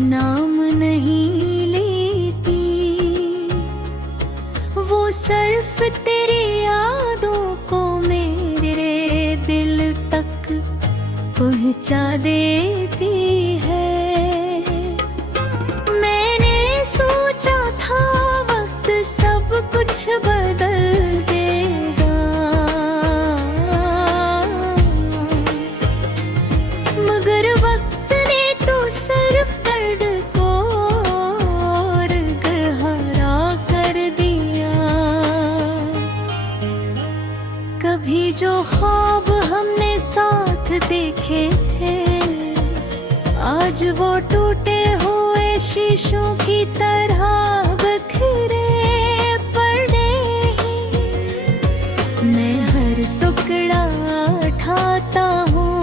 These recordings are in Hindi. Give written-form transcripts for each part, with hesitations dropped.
नाम नहीं लेती। वो सिर्फ तेरी यादों को मेरे दिल तक पहुंचा देती है। मैंने सोचा था वक्त सब कुछ बदल देगा, मगर वक्त ने तो सिर्फ दर्द को और गहरा कर दिया। कभी जो ख्वाब हमने साथ देखे थे, आज वो टूटे हुए शीशों की तरह बिखरे पड़े हैं। मैं हर टुकड़ा उठाता हूँ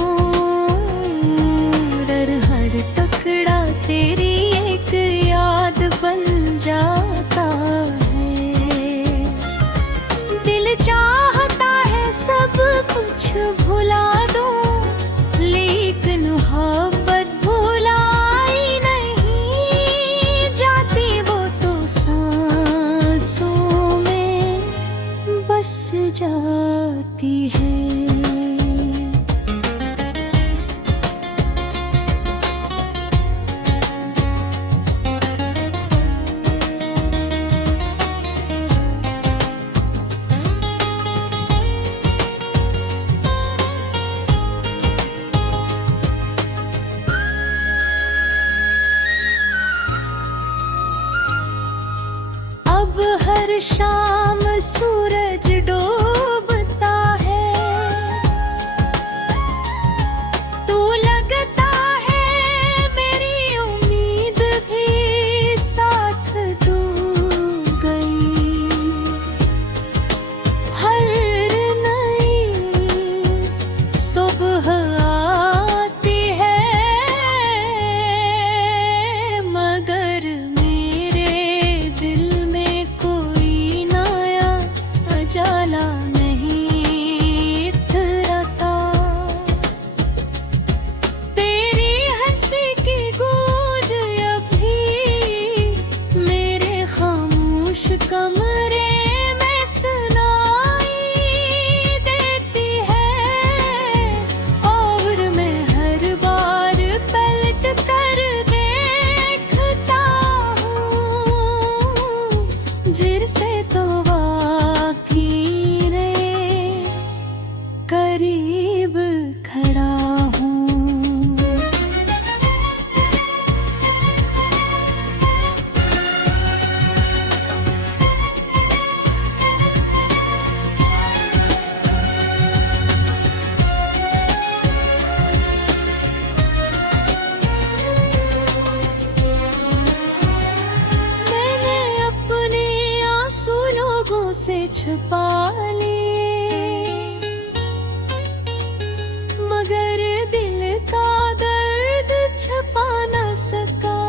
और हर टुकड़ा तेरी एक याद बन जाता है। दिल चाहता है सब कुछ भुला दूं, लेकिन मोहब्बत भुलाई नहीं जाती। वो तो सांसों में बस जाती है। अब हर शाम सूरज डूबता है, तू लगता है मेरी उम्मीद भी साथ डूब गई। हर नई सुबह आती है, मगर मेरे दिल में कोई नया उजाला नहीं इतरता। तेरी हंसी की गूंज अभी मेरे खामोश कमरे में सुनाई देती है, और मैं हर बार पलट कर देखता हूँ जिससे तो वाकई रे करीब खड़ा हूँ। मैंने अपने आंसू लोगों से छुपा लिए, मगर दिल का दर्द छुपा न सका।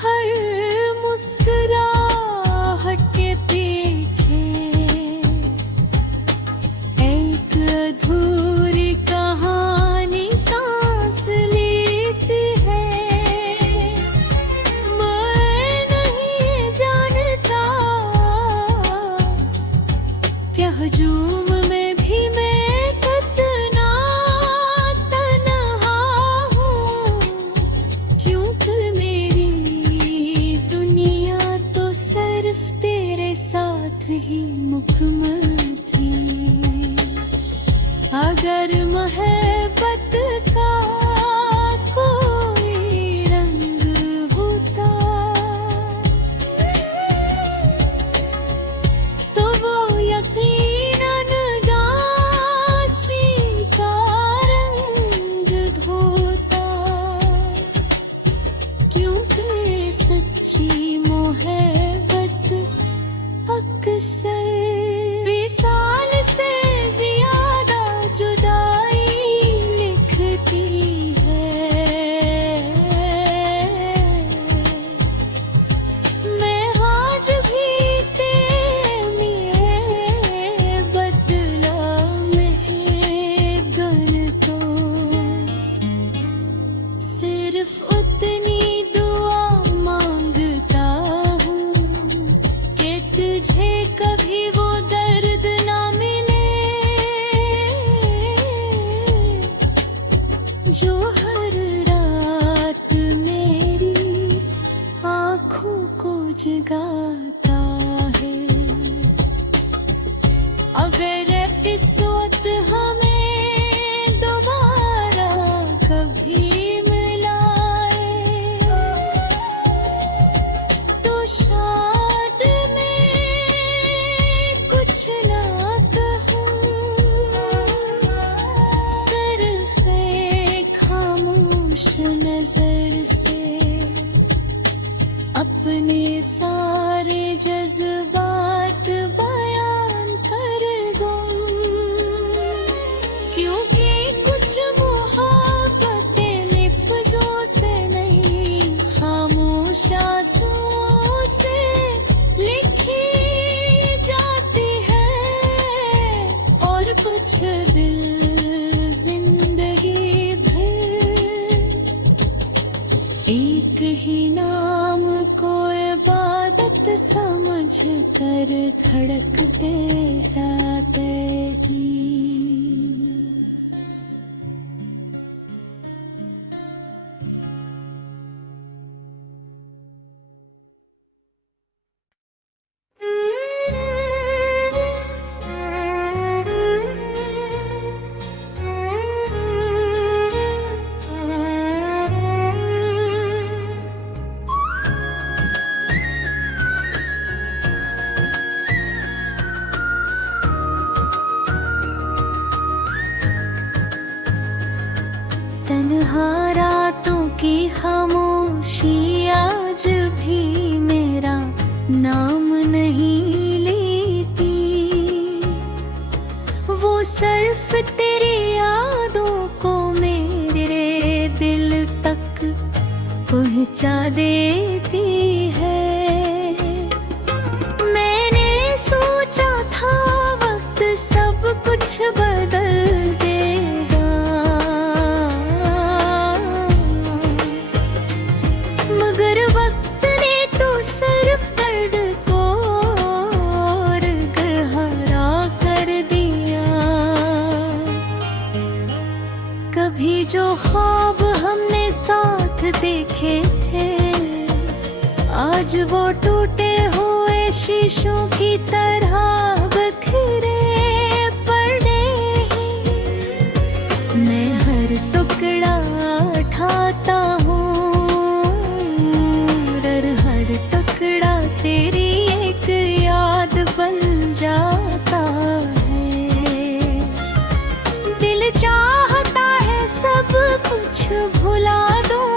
हर मुस्कुराहट के पीछे एक अधूरी कहानी सांस लेती है। मैं नहीं जानता सिर्फ उतनी दुआ मांगता हूँ कि तुझे कभी वो दर्द ना मिले जो हर रात मेरी आँखों को जगाता है। अगर इस वक्त हमें दोबारा कभी मिलाए तो शायद मैं कुछ ना कहूँ, सिर्फ एक खामोश नजर से अपने सारे जज्बात बयान कर दूं, क्योंकि कुछ मोहब्बतें लफ्ज़ों से नहीं खामोश आंसुओं से लिखी जाती है, और कुछ दिल जिंदगी भर एक ही नाम को इबादत समझ कर धड़कते रहते ही। तन्हा रातों की खामोशी आज भी मेरा नाम नहीं लेती, वो सिर्फ तेरी यादों को मेरे दिल तक पहुंचा देती है। मैंने सोचा था वक्त सब कुछ बदल देगा, मगर वक्त ने तो सिर्फ दर्द को और गहरा कर दिया। कभी जो ख्वाब हमने साथ देखे थे आज वो टूटे हुए शीशों की तरह बिखरे पड़े हैं। मैं हर टुकड़ा उठाता हूँ और हर टुकड़ा तेरी एक याद बन जाता है। दिल चाहता है सब कुछ भुला दूं,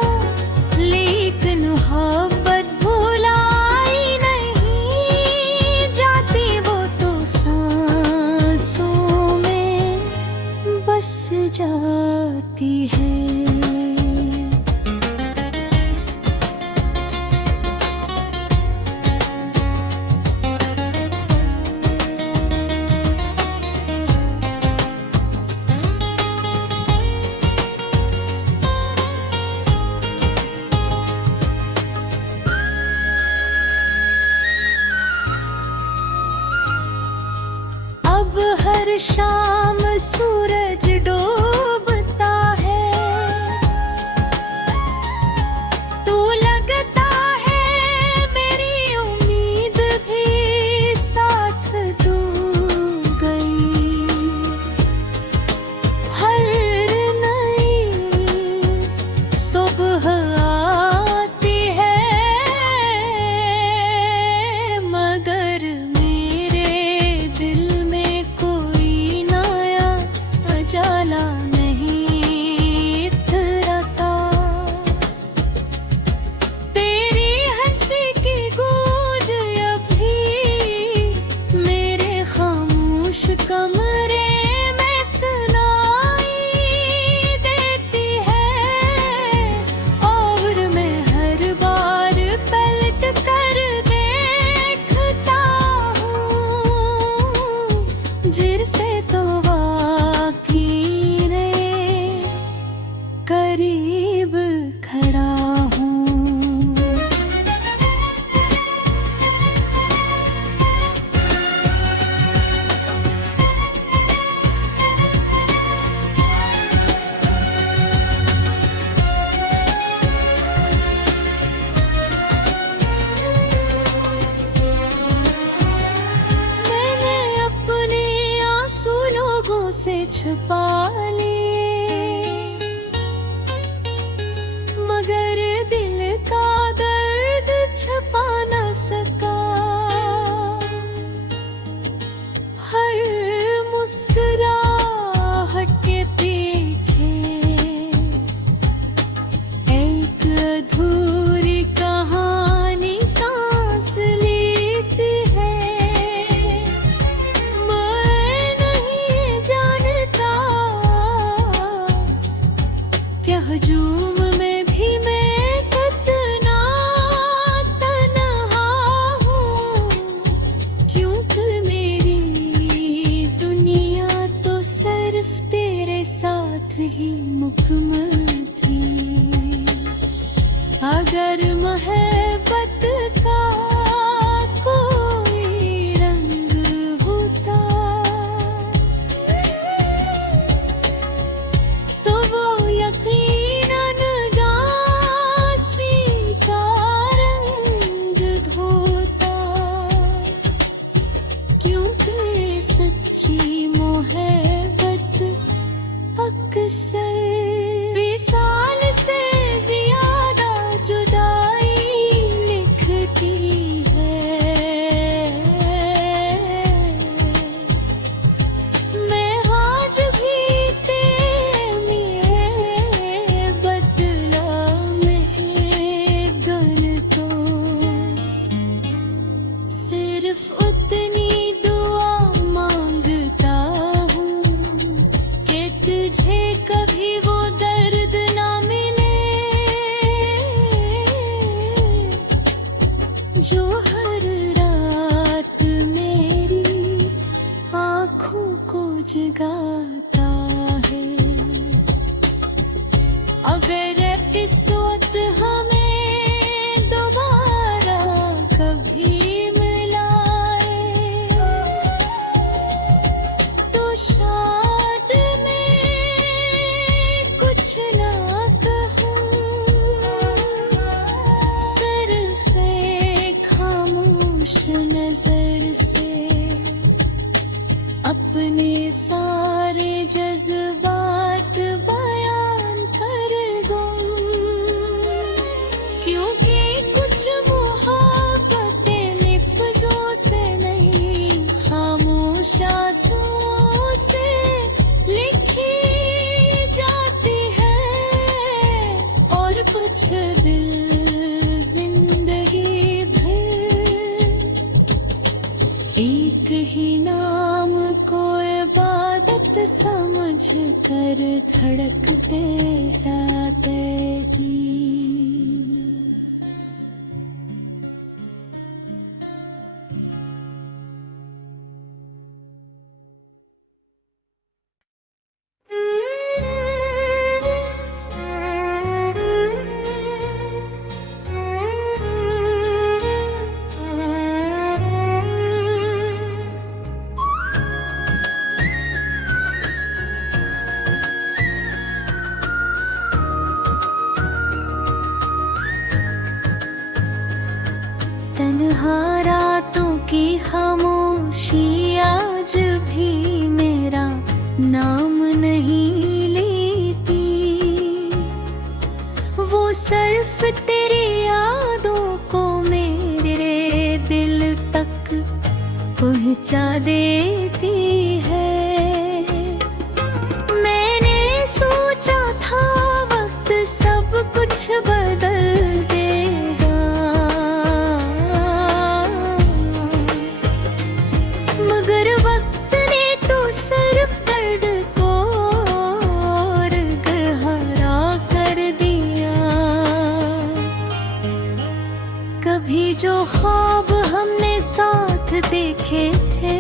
लेकिन मोहब्बत भुलाई नहीं जाती, वो तो सांसों में बस जाती है। अब हर शाम सूरज डूबता है तो लगता है मेरी उम्मीद भी साथ डूब गई। हर नई सुबह आती है मगर मेरे दिल में कोई नया उजाला नहीं इतरता। तेरी हंसी की गूंज अभी मेरे खामोश कमरे में सुनाई देती है, और छुपा न सका। हर मुस्कुराहट के पीछे एक अधूरी कहानी सांस लेती है। मैं नहीं जानता क्या हजूम में भी मैं कितना तन्हा हूँ, क्योंकि मेरी दुनिया तो सिर्फ तेरे साथ ही मुकम्मल थी। अगर मोहब्बत का कोई रंग होता तो वो यकीनन दासी का रंग होता, क्योंकि सच्ची मोहब्बत अक्सर विसाल से ज्यादा जुदाई लिखती है। मैं आज भी तेरे लिए बदला में गल तो सिर्फ उतनी दुआ मांगता हूँ कि तुझे कभी वो दर्द ना मिले जो हर रात मेरी आँखों को जगाता है। अगर इस वक्त हमें दोबारा कभी मिलाए तो शायद मैं कुछ ना कहूँ, सिर्फ एक खामोश नजर से अपने सारे जज्बात बयान कर दूं, क्योंकि कुछ मोहब्बतें लफ्ज़ों से नहीं खामोश आंसुओं से लिखी जाती है। और कुछ दिल जिंदगी भर एक ही नाम को इबादत समझ कर धड़कते रहते की। तन्हा रातों की खामोशी आज भी मेरा नाम नहीं लेती। वो सिर्फ तेरी यादों को मेरे दिल तक पहुंचा देती है। मैंने सोचा था वक्त सब कुछ बदल देगा, मगर वक्त ने तो सिर्फ दर्द को और गहरा कर दिया। कभी जो ख्वाब हमने साथ देखे थे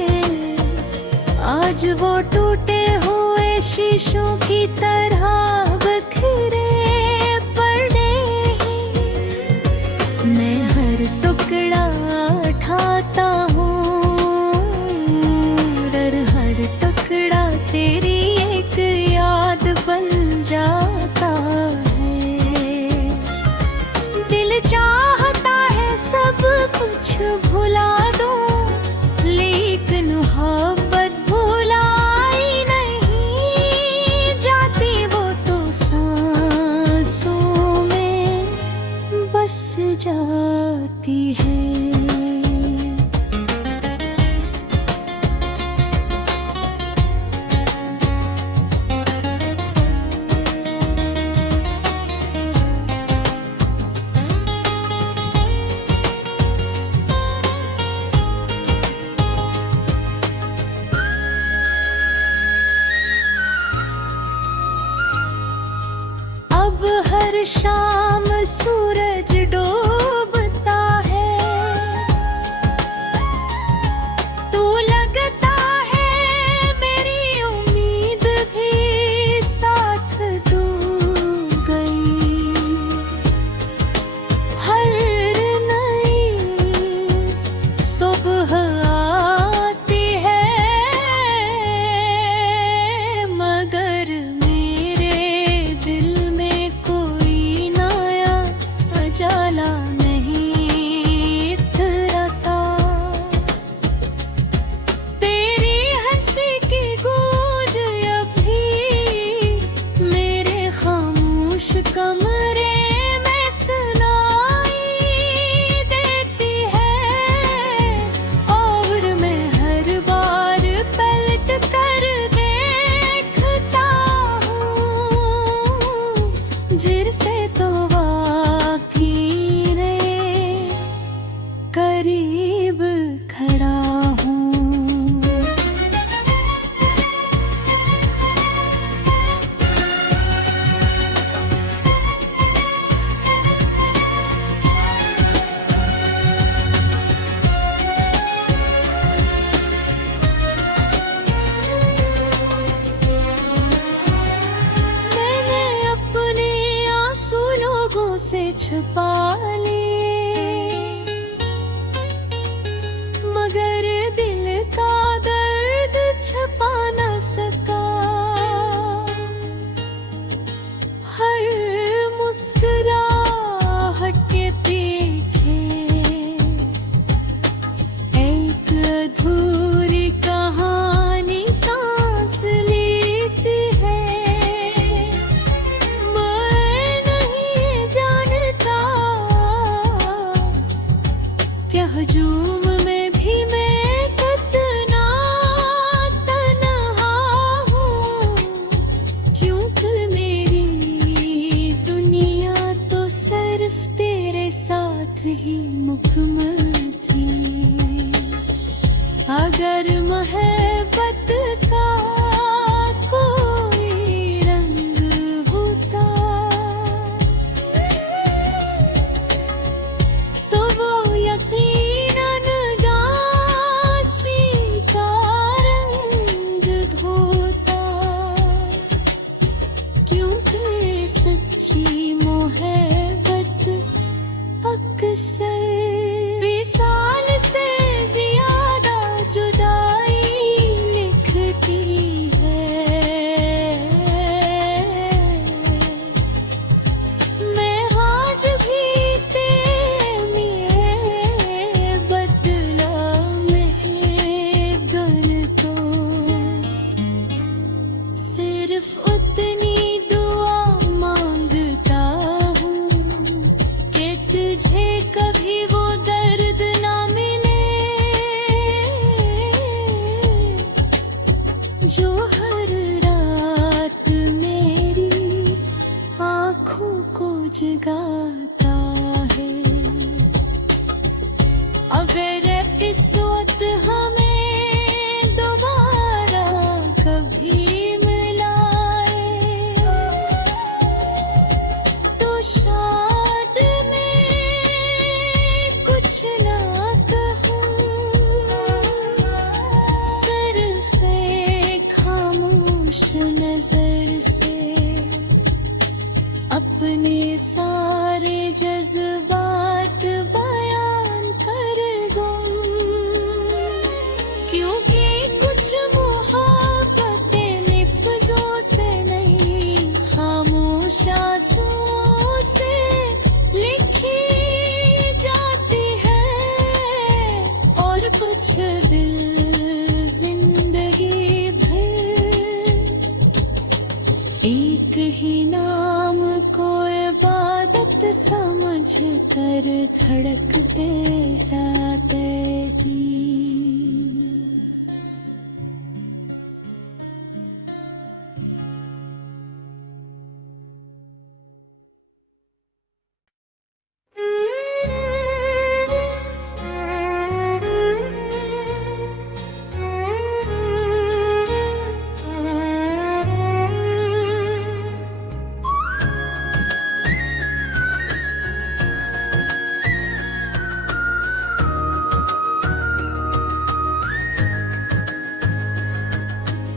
आज वो टूटे हुए शीशों की तरह बिखरे पड़े हैं। मैं हर टुकड़ा उठाता हूँ और हर टुकड़ा तेरी एक याद बन जाता है। दिल चाहता है सब कुछ भुला दूं, लेकिन मोहब्बत भुलाई आती है। अब हर शाम सूरज डूबता है, तू लगता है मेरी उम्मीद भी साथ डूब गई। हर नई सुबह आती है, मगर जाला नहीं इतरता। तेरी हंसी की गूंज अभी मेरे खामोश कमरे में सुनाई देती है, और मैं हर बार पलट कर देखता हूँ जिरसे तो करीब खड़ा हूँ। मैंने अपने आंसू लोगों से छुपा लिए, मगर दिल का दर्द छुपा न सका। हर मुस्कुराहट के पीछे एक अधूरी कहानी सांस लेती है। मैं नहीं जानता क्या हजूम में भी मैं कितना तन्हा हूँ, क्योंकि मेरी दुनिया तो सिर्फ तेरे साथ ही मुकम्मल थी। अगर मोहब्बत का कोई रंग होता तो वो यकीनन गासी का रंग धोता, क्योंकि सच्ची मोहब्बत अक्सर विसाल से ज्यादा जुदाई लिखती है। मैं आज भी सिर्फ उतनी दुआ मांगता हूँ कि तुझे कभी वो दर्द ना मिले जो हर रात मेरी आँखों को जगाता है। अगर इस वक्त हमें दोबारा कभी मिलाए तो शायद मैं कुछ ना कहूँ, सिर्फ एक खामोश नजर से अपने सारे जज्बात बयान कर दूँ, क्योंकि कुछ मोहब्बतें लफ्ज़ों से नहीं खामोश आंसुओं से लिखी जाती है, और कुछ दिल जिंदगी भर एक ही नाम को इबादत समझ कर धड़कते रहते ही।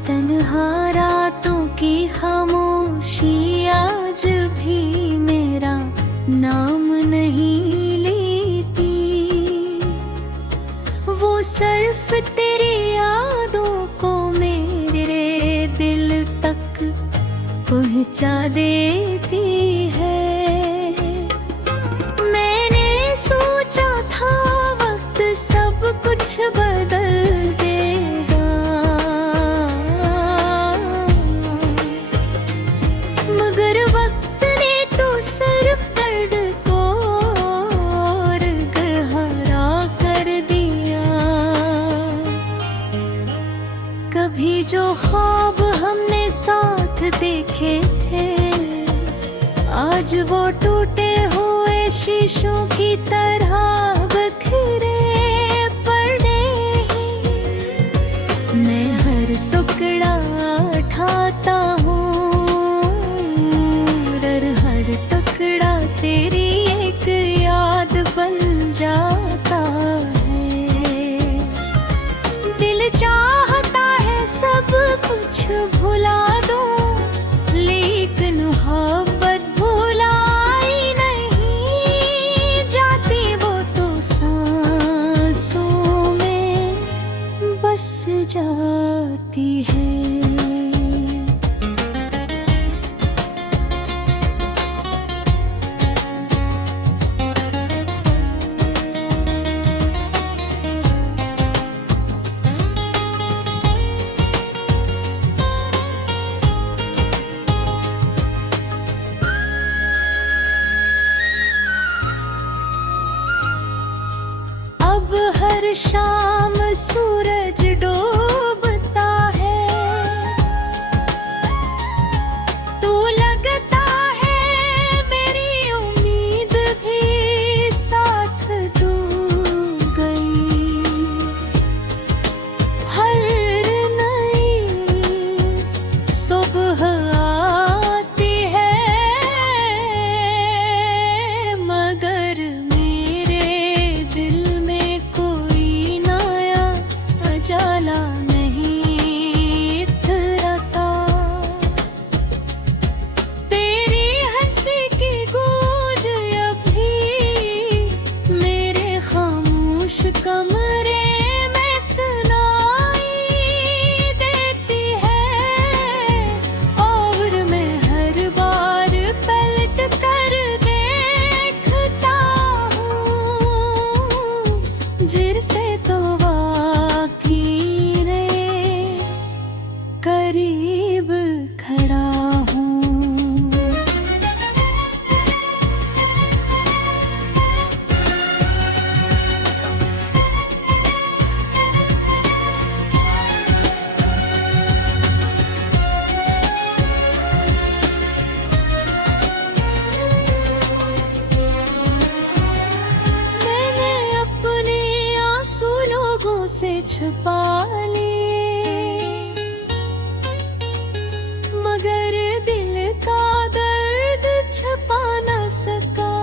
तन्हा रातों की खामोशी आज भी मेरा नाम नहीं लेती। वो सिर्फ तेरी यादों को मेरे दिल तक पहुंचा देती है। मैंने सोचा था वक्त सब कुछ बदल देगा, मगर वक्त ने तो सिर्फ दर्द को और गहरा कर दिया। कभी जो ख्वाब हमने साथ देखे थे, आज वो टूटे हुए शीशों की तरह बिखरे पड़े हैं। मैं हर टुकड़ा उठाता हूँ, हर टुकड़ा तेरी एक याद बन जाता है। दिल चाहता है सब कुछ भुला दूं, लेकिन मोहब्बत भुलाई नहीं जाती। वो तो सांसों में बस जाती है। अब हर शाम सूरज डूबता है, तू लगता है मेरी उम्मीद भी साथ डूब गई। हर नई सुबह आती है, मगर मेरे दिल में कोई नया उजाला नहीं इतरता। तेरी हंसी की गूंज अभी मेरे खामोश कमरे में सुनाई देती है, और मैं हर बार पलट कर देखता हूँ जिससे तो वाकई रे करीब खड़ा हूँ। मैंने अपने आंसू लोगों से छुपा लिए, मगर दिल का दर्द छुपा न सका।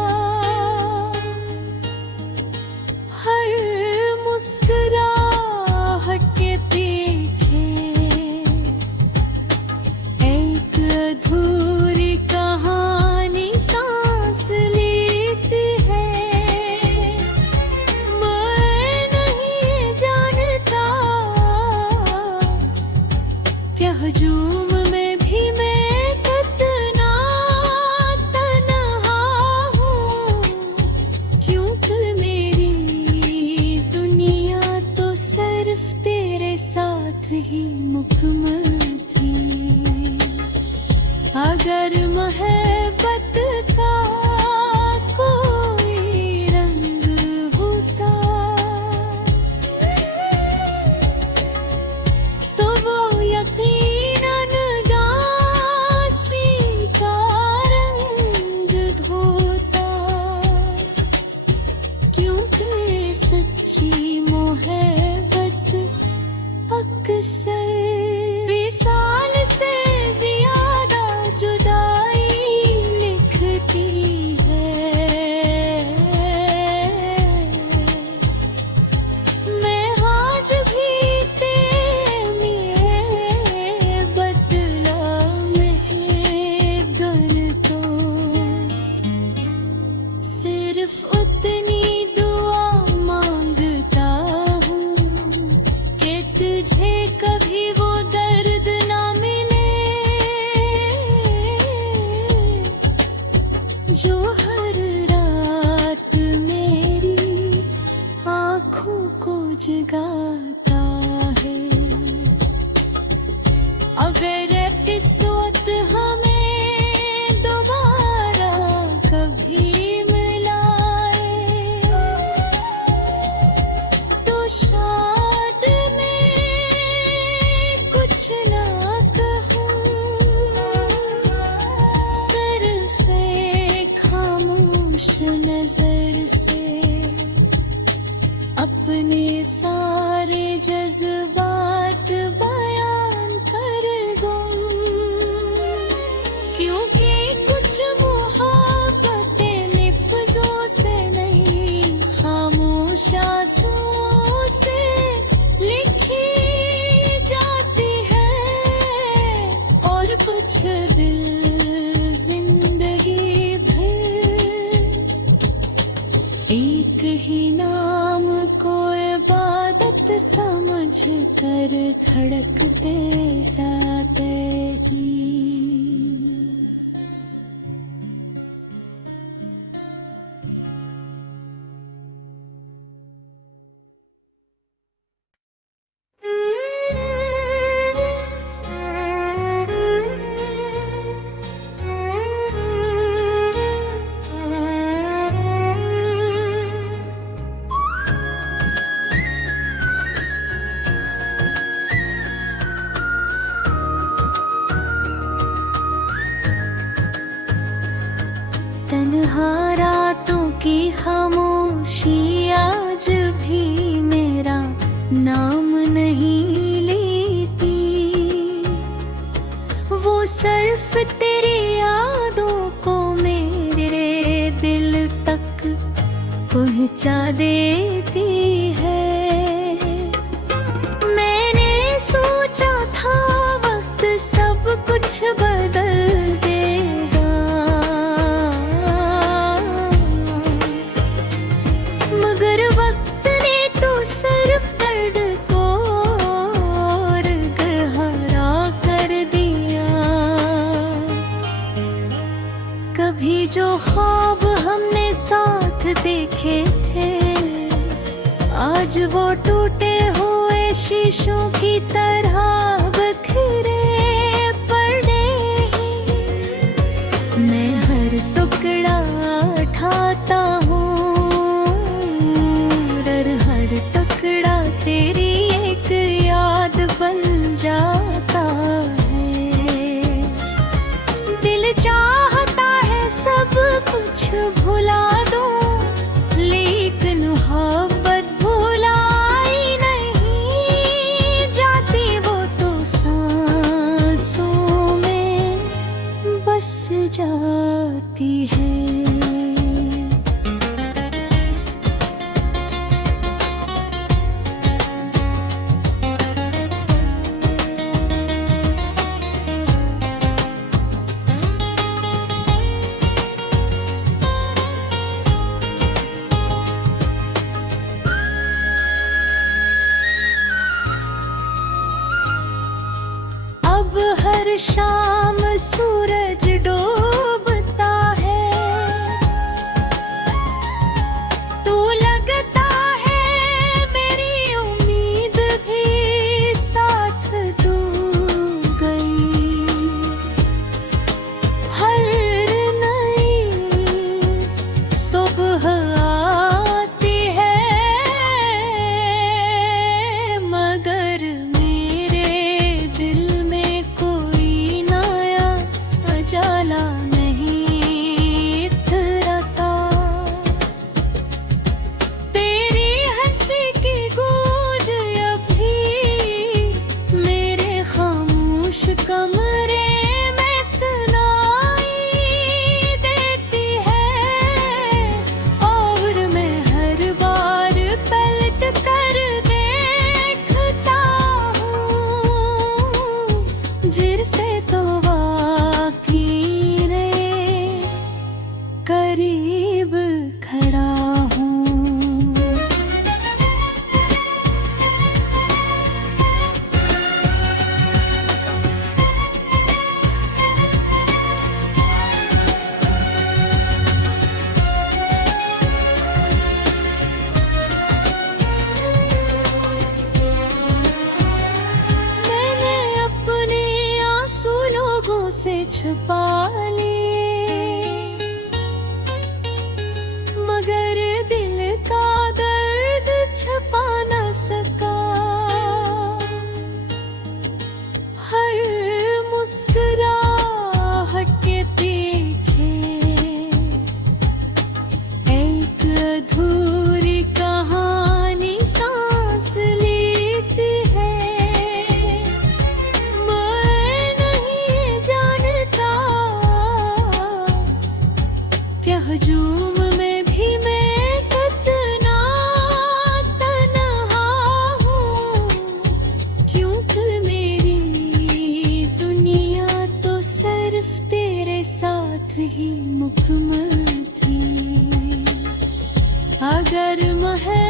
हर मुस्कुराहट के पीछे एक अधूरी कहानी सांस लेती है। मैं नहीं जानता सिर्फ उतनी दुआ मांगता हूँ कि तुझे कभी वो दर्द ना मिले जो हर रात मेरी आँखों को जगाता है। अगर इस वक्त हमें दोबारा कभी मिलाए तो शायद मैं कुछ ना कहूँ, सिर्फ एक खामोश नजर से अपने सारे जज्बात बयान कर दूं, क्योंकि कुछ मोहब्बतें लफ्ज़ों से नहीं खामोश आंसुओं से लिखी जाती है, और कुछ दिल जिंदगी भर एक ही नाम को इबादत समझ कर धड़कते रहते ही। तन्हा रातों की खामोशी आज भी मेरा नाम नहीं लेती, वो सिर्फ तेरी यादों को मेरे दिल तक पहुंचा देती है। मैंने सोचा था वक्त सब कुछ बदल देगा, मगर वक्त ने तो सिर्फ दर्द को और गहरा कर दिया। कभी जो ख्वाब हमने साथ देखे थे आज वो टूटे हुए शीशों की तरह बिखरे पड़े हैं। मैं हर टुकड़ा उठाता हूँ और हर टुकड़ा तेरी एक याद बन जाता है। दिल चाहता है सब कुछ भुला दूं, लेकिन मोहब्बत भुलाई नहीं जाती, वो तो सांसों में बस जाती है। अब हर शाम सूरज डूबता है, तू लगता है मेरी उम्मीद भी साथ डूब गई। हर नई सुबह आती है, मगर मेरे दिल में कोई नया अगर महल